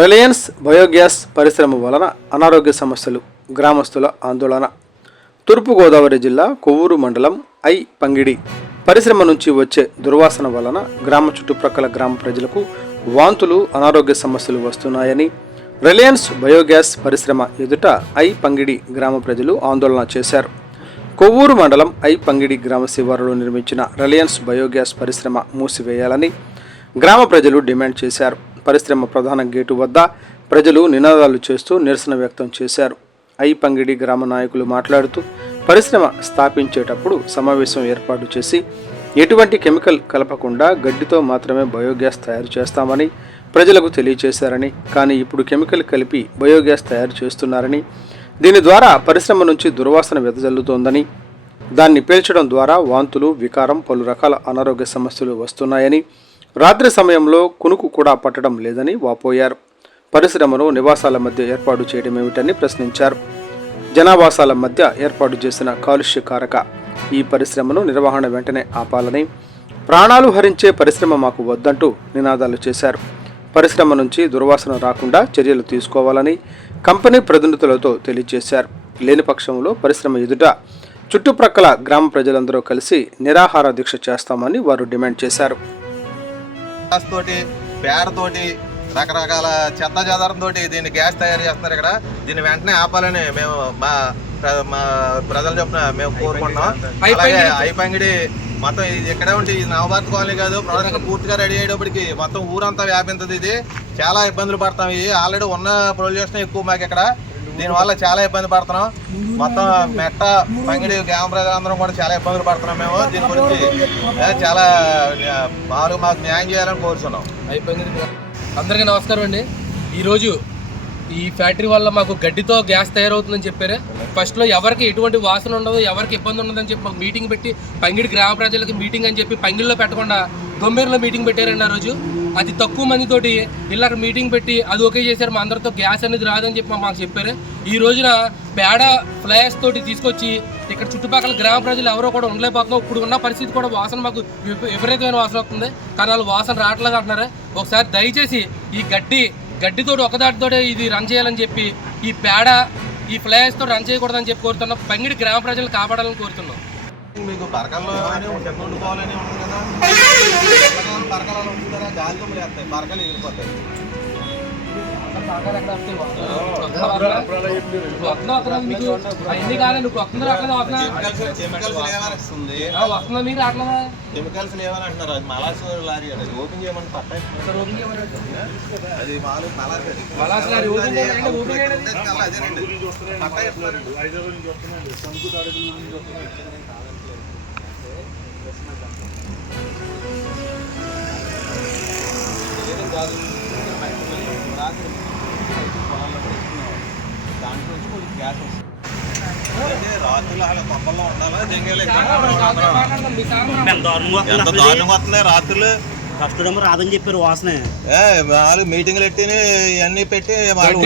Reliance biogas పరిశ్రమ వలన అనారోగ్య సమస్యలు, గ్రామస్తుల ఆందోళన. తూర్పుగోదావరి జిల్లా కొవ్వూరు మండలం పంగిడి పరిశ్రమ నుంచి వచ్చే దుర్వాసన వలన గ్రామ చుట్టుప్రక్కల గ్రామ ప్రజలకు వాంతులు, అనారోగ్య సమస్యలు వస్తున్నాయని రిలయన్స్ బయోగ్యాస్ పరిశ్రమ ఎదుట పంగిడి గ్రామ ప్రజలు ఆందోళన చేశారు. కొవ్వూరు మండలం పంగిడి గ్రామ శివారులో నిర్మించిన రిలయన్స్ బయోగ్యాస్ పరిశ్రమ మూసివేయాలని గ్రామ ప్రజలు డిమాండ్ చేశారు. పరిశ్రమ ప్రధాన గేటు వద్ద ప్రజలు నినాదాలు చేస్తూ నిరసన వ్యక్తం చేశారు. పంగిడి గ్రామ నాయకులు మాట్లాడుతూ పరిశ్రమ స్థాపించేటప్పుడు సమావేశం ఏర్పాటు చేసి ఎటువంటి కెమికల్ కలపకుండా గడ్డితో మాత్రమే బయోగ్యాస్ తయారు చేస్తామని ప్రజలకు తెలియజేశారని, కానీ ఇప్పుడు కెమికల్ కలిపి బయోగ్యాస్ తయారు చేస్తున్నారని, దీని ద్వారా పరిశ్రమ నుంచి దుర్వాసన వెదజల్లుతోందని, దాన్ని పీల్చడం ద్వారా వాంతులు, వికారం, పలు రకాల అనారోగ్య సమస్యలు వస్తున్నాయని, రాత్రి సమయంలో కునుకు కూడా పట్టడం లేదని వాపోయారు. పరిశ్రమను నివాసాల మధ్య ఏర్పాటు చేయడమేమిటని ప్రశ్నించారు. జనావాసాల మధ్య ఏర్పాటు చేసిన కాలుష్యకారక ఈ పరిశ్రమను నిర్వహణ వెంటనే ఆపాలని, ప్రాణాలు హరించే పరిశ్రమ మాకు వద్దంటూ నినాదాలు చేశారు. పరిశ్రమ నుంచి దుర్వాసన రాకుండా చర్యలు తీసుకోవాలని కంపెనీ ప్రతినిధులతో తెలియజేశారు. లేని పక్షంలో పరిశ్రమ ఎదుట చుట్టుప్రక్కల గ్రామ ప్రజలందరూ కలిసి నిరాహార దీక్ష చేస్తామని వారు డిమాండ్ చేశారు. పేడతోటి రకరకాల చెత్త చెదారంతో దీన్ని గ్యాస్ తయారు చేస్తున్నారు. ఇక్కడ దీన్ని వెంటనే ఆపాలని మేము మా ప్రజలు చెప్పిన మేము కోరుకుంటున్నాం. అలాగే పంగిడి మొత్తం ఇది ఇక్కడే ఉంటే ఇది నవభారత్ కాలనీ కాదు, ప్రొడక్షన్ పూర్తిగా రెడీ అయ్యేటప్పటికి మొత్తం ఊరంతా వ్యాపించదు. ఇది చాలా ఇబ్బందులు పడతాం. ఇది ఆల్రెడీ ఉన్న పొల్యూషన్ ఎక్కువ మాకు ఇక్కడ, దీనివల్ల చాలా ఇబ్బంది పడుతున్నాం. మొత్తం మెట్ట పంగిడి గ్రామ ప్రజలందరం కూడా చాలా ఇబ్బందులు పడుతున్నాం. మేము దీని గురించి చాలా మాకు న్యాయం చేయాలని కోరుతున్నాం. అందరికీ నమస్కారం అండి. ఈరోజు ఈ ఫ్యాక్టరీ వల్ల మాకు గడ్డితో గ్యాస్ తయారవుతుందని చెప్పారు. ఫస్ట్లో ఎవరికి ఎటువంటి వాసన ఉండదు, ఎవరికి ఇబ్బంది ఉండదని చెప్పి మాకు మీటింగ్ పెట్టి పంగిడి గ్రామ ప్రజలకి మీటింగ్ అని చెప్పి పంగిడిలో పెట్టకుండా దొమ్మేరులో మీటింగ్ పెట్టారండి. ఆ రోజు అది తక్కువ మందితోటి ఇలా మీటింగ్ పెట్టి అది ఓకే చేశారు. మా అందరితో గ్యాస్ అనేది రాదని చెప్పి మాకు చెప్పారు. ఈ రోజున పేడ ఫ్లైస్ తోటి తీసుకొచ్చి ఇక్కడ చుట్టుపక్కల గ్రామ ప్రజలు ఎవరో కూడా ఉండలేకపోతున్నాం. ఇప్పుడు ఉన్న పరిస్థితి కూడా వాసన మాకు విపరీతమైన వాసన వస్తుంది, కానీ వాళ్ళు వాసన రావట్లేదు అంటున్నారు. ఒకసారి దయచేసి ఈ గడ్డితోటి ఒకదాటితోటి ఇది రన్ చేయాలని చెప్పి, ఈ పేడ ఈ ఫ్లైస్ తోటి రన్ చేయకూడదని చెప్పి కోరుతున్నాం. పంగిడి గ్రామ ప్రజలు కాపాడాలని కోరుతున్నాం. మీకు బరకల్లో ఉండుకోవాలని ఉంటుంది కదా, బరకలలో ఉంటుందా, గాలి దుమ్ములు వేస్తాయి, బరకలు ఎగిరిపోతాయి. కెమికల్స్ లేవని అంటున్నారు. అది మలాస్ లారీ అది ఓపెన్ చేయమని పట్టాయి. అది మలాస్ లారీ దాంట్లో నుంచి కొంచెం గ్యాస్ వస్తుంది. రాత్రులు అలా కొబ్బల్లో ఉండాలా జంగేలు ఎంత దారుణంగా వస్తున్నాయి రాత్రులు. కష్టం రాదని చెప్పారు వాసన. వాళ్ళు మీటింగ్లు పెట్టి ఇవన్నీ పెట్టి వాళ్ళు